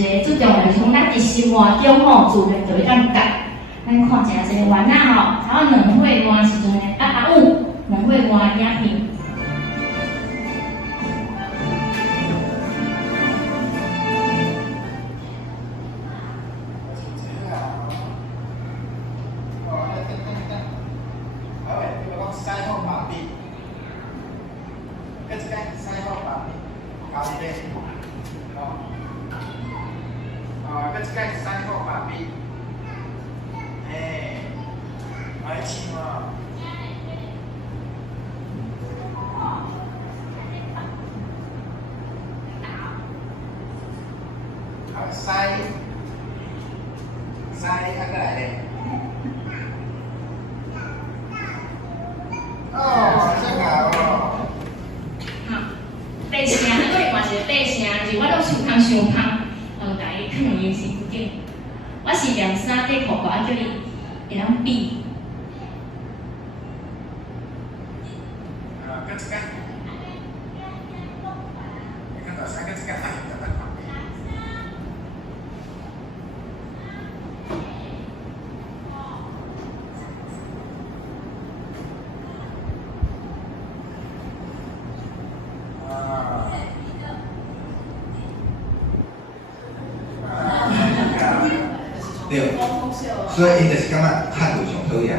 一个最重要就是讲，咱伫生活中吼，自然就会当教。咱看一下这个丸仔吼，头2岁半时阵的阿母，2岁半影片。白声，我咧换一个白声，就是我拢伤空，大家可能认识不紧。我是连衫底裤裤，叫你会当比。对，所以因就是感觉汉语上讨厌，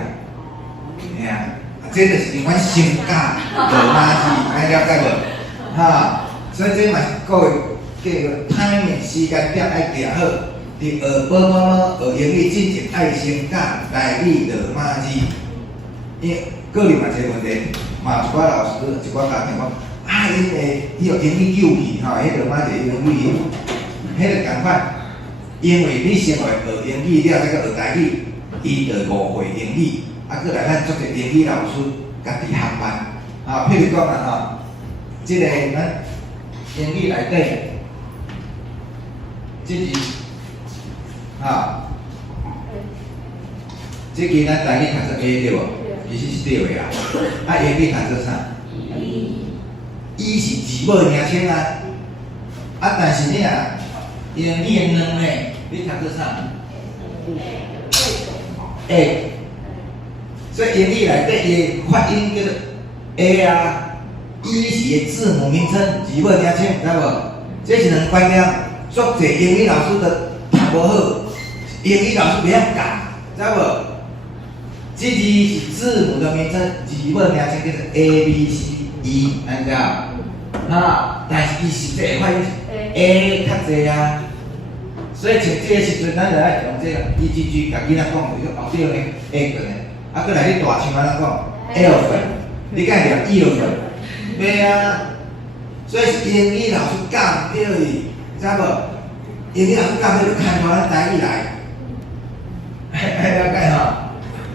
嘿啊，这就是因阮性格落垃圾，安了解无？哈，所以这嘛是各位计个 timing 时间点爱抓好，伫学宝宝学英语进前爱性格台语落垃圾，因为个人嘛一个问题，嘛一寡老师一寡家庭讲，因为伊有英语救去吼，迄落垃圾英语，迄个共款。因为你先学英语了，再个学台语，伊就误会英语，搁来咱做个英语老师家己学班。譬如讲啊，即个咱英语内底，即字，即字咱台语读做 A 对无？其实是对的啊。英语读做啥？伊是字母名称啊。但是你啊，英语的2个。你读做啥 ？A， 所以英语内底伊的发音叫做 A 啊，E 是个字母名称，字母名称，知无？这是2观念，足侪英语老师都读无好，英语老师袂晓教，知无？这字是字母的名称，字母名称叫做 A、B、C、E， 安知啊？但是伊实际发音是 A 较济啊。所以像这个时阵，咱就爱用这个 EGG 甲囡仔讲，就后边咧 A 个咧，过来你大唱安怎讲 elephant， 你敢会念 elephant？ 袂啊，所以是英语老师教对伊，知无？英语老师教对，你看到咱台语来，了解吼？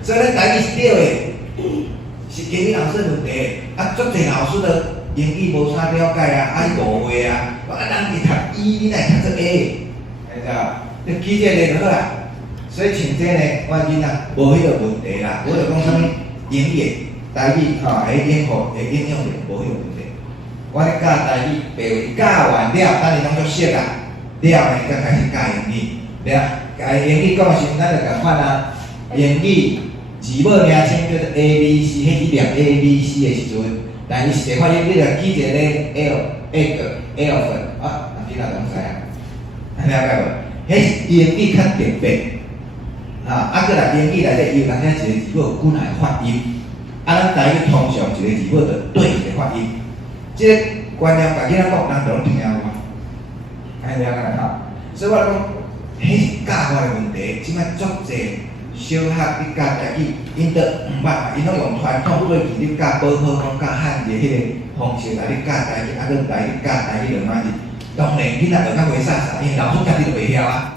所以咱台语是对的，是英语老师的问题。足侪老师的英语无啥了解啊，伊误会啊，咱是读 E， 你来读做 A。你记这个就好啦。所以像这呢，我囡仔无迄个问题啦。我就讲啥物英语、台语会应付、会应用的，无迄个问题。我咧教台语，白教完了，等伊拢足熟啊，了呢才开始教英语。了，教英语讲的时阵，咱就共款啊。英语字母名称叫做 A、B、C， 迄伊念 A、B、C 的时阵，但伊实际发音你就记一个咧 L 分啊，囡仔拢知啊。了解无？迄是英语较特别，过来英语内底有咱遮一个字母本来发音，咱台语通常一个字母就对一个发音，即个观念，甲囡仔讲，咱就拢听有啊，了解吼。所以我讲，迄是教我的问题，即摆足侪小学你教台语，因都毋捌，因拢用传统过去你教宝宝讲教汉字迄个方式来你教台语，搁来你教台语就哪是？当然，囡仔就较袂啥，因为老师家己就袂晓啊。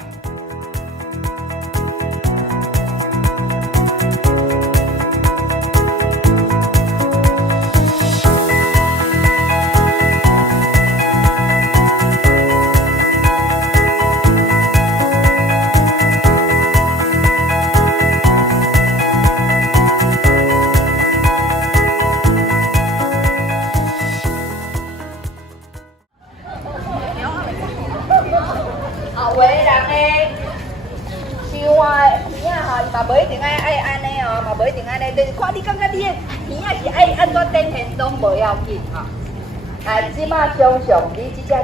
我有的人咧，想啊耳啊吼，伊嘛无一定爱安尼哦，嘛无一定安尼，就是看你感觉你的耳啊是爱安怎展现拢无要紧吼。但即马想象你即只枪，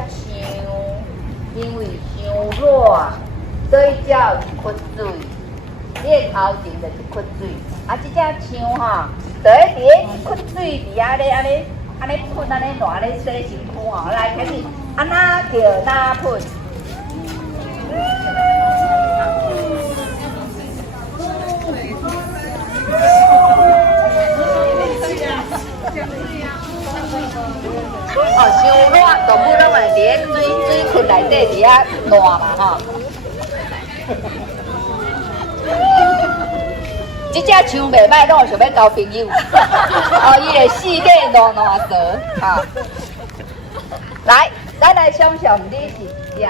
因为伤热，所以才有一窟水。你的头前就是一窟水，啊，即只枪吼，就喺伫一窟水底下咧安尼喷安尼烂咧洗身躯吼，来开始安那叫那喷。哦，伤热，动物拢会伫咧水困内底伫遐烂嘛吼。即只枪袂歹，拢有想要交朋友。哦，伊会四界烂蛇，哈。来，咱来想象你是只鸡，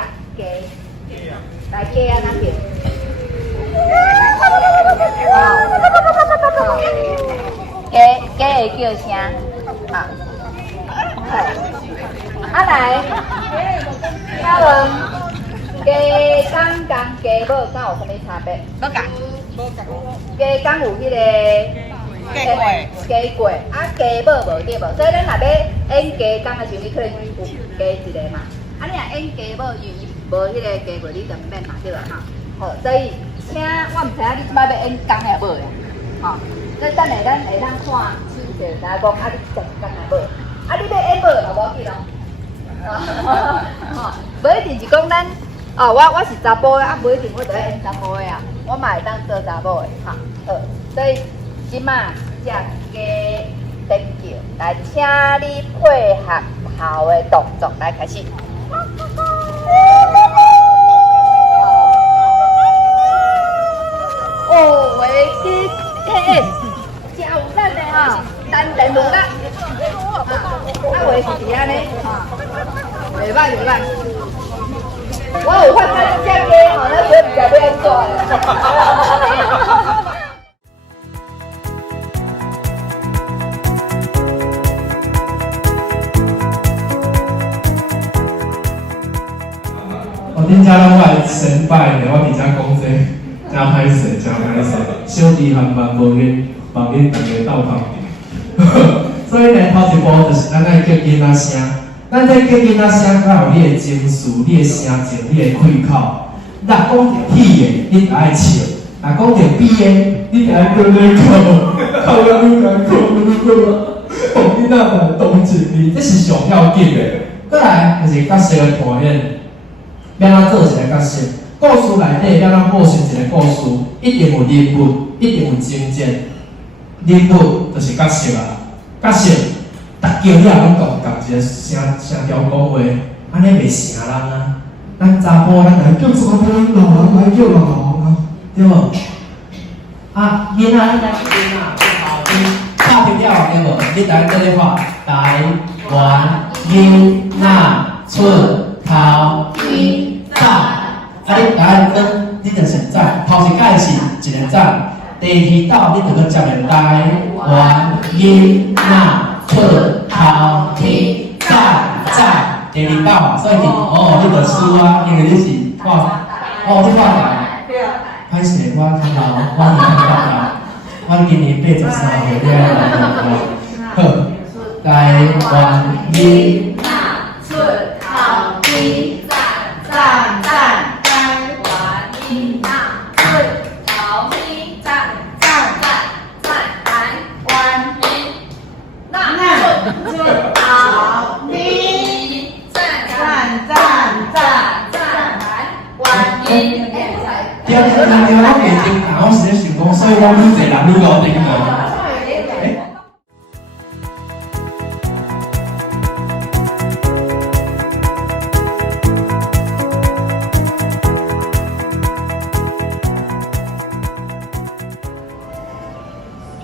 来鸡安怎叫？鸡会叫声，哈。啊来，请问鸡公跟鸡母敢有啥物差别？无共。鸡公有迄个鸡过，啊鸡母无对无，所以咱若要演鸡公的时候，你可能有鸡一个嘛。啊你若演鸡母，因为伊无迄个鸡过，你就毋免嘛对吧？哈。好，所以请我毋知影你即摆要演公的母的，吼。所以等下咱会当看清楚，来讲啊你就是公的母，啊你要演母嘛无要紧咯。吼，无一定是讲咱。哦，我是查甫的，啊，不一定我就要演查甫的啊，我嘛会当做查某的，哈，好，所以即马只鸡顶叫，来，请你配合后的动作来开始。哦，喂，鸡，真有力的哈，单人有力，啊，话是安尼，哈，袂歹袂歹。我有看到这只鸡吼，那所以比较不要做恁遮拢来先拜的，我伫遮讲这，真歹势，真歹势，小弟含万无缘，望恁大家斗头阵。所以呢，头一步就是咱爱叫囡仔声。咱在叫囡仔声，才有你的情绪、你的声情、你的开口。若讲着喜的，你就爱笑；若讲着悲的，你就爱跟咧哭，哭了你就爱哭，互囡仔们同情你，这是上要紧的。再来就是角色的扮演，要怎做一个角色？故事内底要怎构成一个故事？一定有人物，一定有情节。人物就是角色啊，角色。逐叫了拢共一个声调讲话，安尼袂成人啊！咱查甫咱来叫查甫，老人来叫老人啊，对无？啊，囡仔咱囡仔后边拍片了对无？你来做咧话，台湾囡仔出头天赞，啊你来跟你就先赞，头一届是一个赞，第二道你就去接个台湾囡仔。出头天赞，第二道，所以哦，你就输啊，因为你是画，哦，你画台，歹势，我看到，我已经看到，我今年83岁了，好，台湾囡仔出头天赞，台湾囡仔出头天赞，台湾囡。出头天赞，观音。对，我袂听，我是咧想讲，所以我愈侪人愈高听个。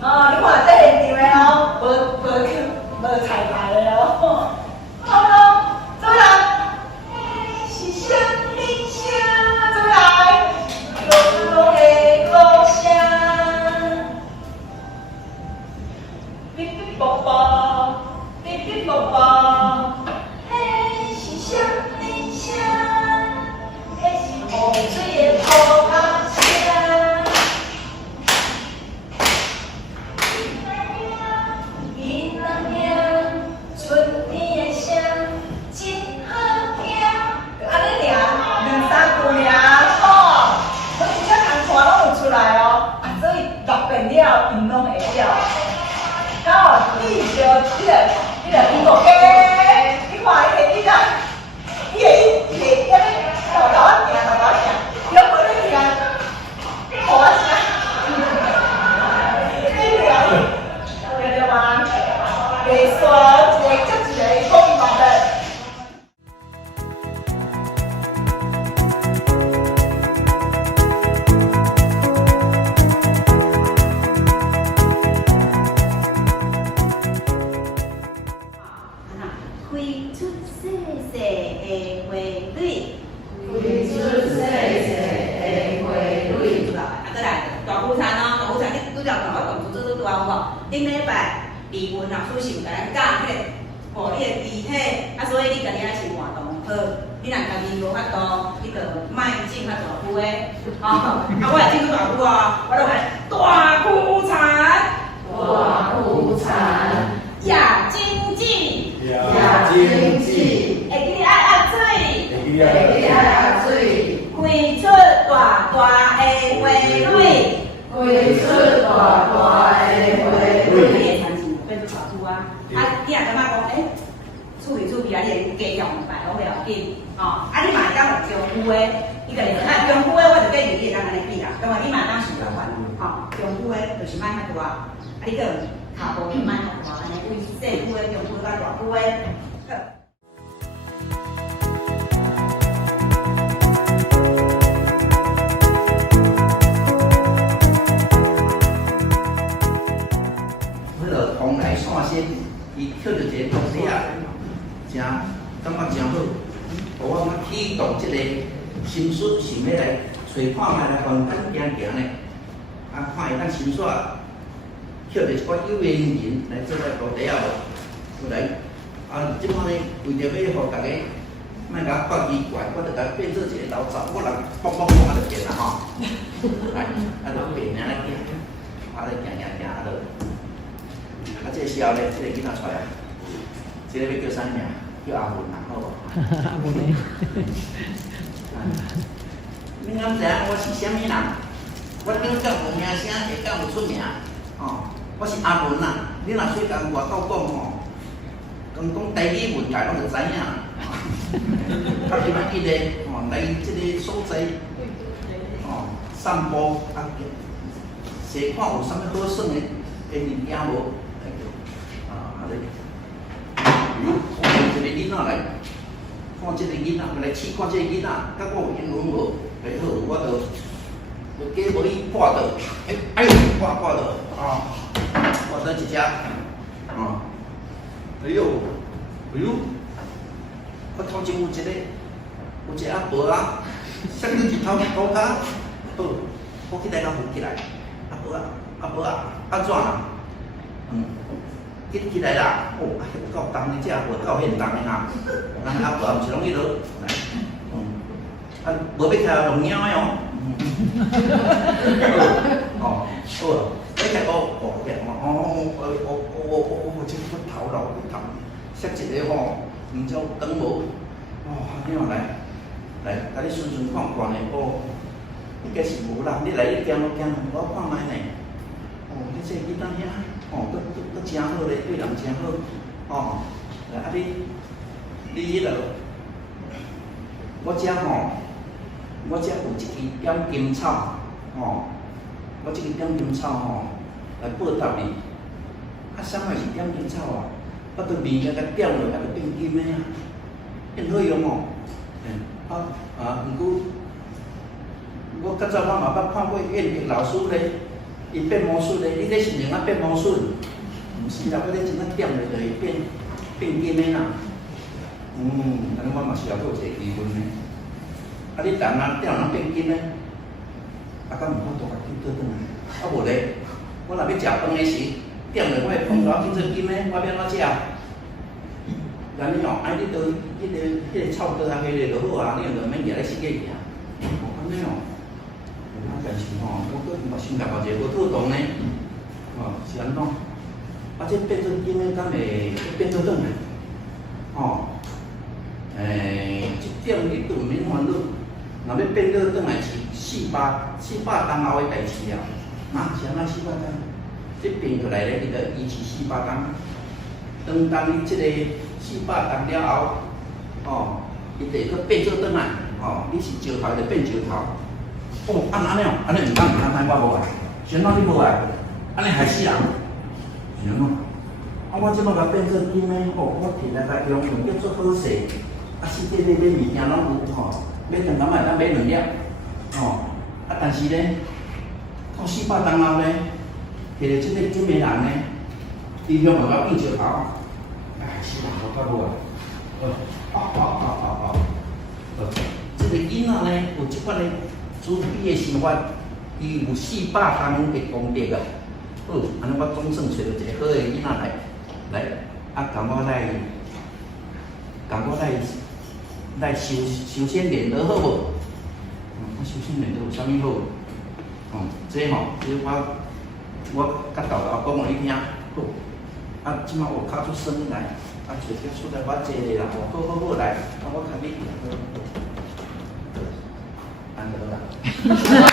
你看这现场的哦，无彩排的哦。好咯，做人是啥物声？做来，落落的歌声。种较大句的，啊，我也种大句啊，我就来大裤产，大裤产，亚经济，亚经济，会记爱水，会记爱水，开出大大的花蕊，开出大大的花你蕊。会产生变做大句啊，你也感觉讲，趣味趣味啊，你会加强摆拢袂要紧，啊，你嘛会当有中句的，伊个中句的我就跟你会当安尼比啦，因为你嘛当想法，中句的就是卖较大，你个头部卖较大，安尼为细句的、中句甲大句的。迄个蓬莱线线，伊捡到一个东西啊，真感觉真好，互我启动即个心思，想要来找看卖来环境行行咧，啊，看伊咱心煞捡到一寡有缘人来做来路底下无，来，啊，即摆呢为着要互大家莫甲我觉奇怪，我就甲变做一个老查某人，嘣嘣嘣啊就变啦吼，来，啊就变安尼行，啊就行行行啊就。啊，这个时候咧，这个囡仔出来啊，这个要叫啥名？叫阿文啊，好无？阿文嘞。你敢知影我是啥物人？我叫有名声，会敢有出名？哦，我是阿文啊。你若去甲外口讲吼，讲台语文界，拢就知影。啊，伊嘛记咧，哦，来这个所在，哦，散步啊，先看有啥物好耍的物件无？看一个囡仔来，看这个囡仔来试看这个囡仔，甲我有缘分无？袂好，我就加无伊挂倒，哎呦，挂倒，挂倒一只，哎呦，我头前有一个阿婆啊，摔到一头高骹，好，我去来甲扶起来，阿婆啊，安怎啦？起来啦！哦，有够重的，这阿婆够现重的哈。咱阿婆也毋是拢去落，啊，无要开龙猫的哦。哦，好啊，要开哦，这骨头老骨头，摔一个吼，唔知长无。哦，你话来，甲你顺顺看看咧，哦，应该是无啦，你来你行路，我看卖呢。哦，你这囡仔遐。哦，都真好咧，对人真好。哦，啊你迄落，我遮吼，我遮有一支点金草，哦，我这个点金草吼来报答你。啊，啥物是点金草啊？我对面甲点落，啊就变金的啊，变好用哦。毋过我较早我嘛捌看过燕平老师咧。伊变魔术咧，你这是另外变魔术，毋是啦，我这真正点落就会变金的啦。安尼我嘛是也有一个疑问呢。啊，你当然点人变金呢？啊，敢毋好大家去倒转来？啊无咧，我若要食饭的时，点落我的饭头变做金的，我要怎食？安尼哦，你倒迄个臭倒啊，迄个就好啊，你就免举咧世界去啊。安尼哦。但是吼，我搁嘛想甲一个无妥当呢，是安怎？啊，这变做金的，敢会变做转来？一点你都毋免烦恼，若要变做转来是400冬后的代志啊！是安怎400冬？这变过来咧，伊就维持400冬。当你这个400冬了后，伊就搁变做转来，你是石头就变石头。哦，安尼哦，安尼毋当，我无爱，先让你无爱，安尼害死人，是安怎？我即摆甲变做金的，我摕来甲用叫做好势，世界咧买物件拢有买两干嘛当买2粒，但是咧，到400冬后咧，摕到即个金的人咧，伊向我变石头，害死人，我较无爱。这个囡仔咧，有即款咧。自卑的想法，伊有400冬的功力啊！好，安尼我总算找到一个好的囡仔来，甲我来修仙练得好无？修身面都有啥物好？哦，这吼，其实我甲豆豆讲互你听，好。啊，即摆我敲出声来，啊，找条出来我坐咧啦，哦，好来，啊，我开你，安尼啦。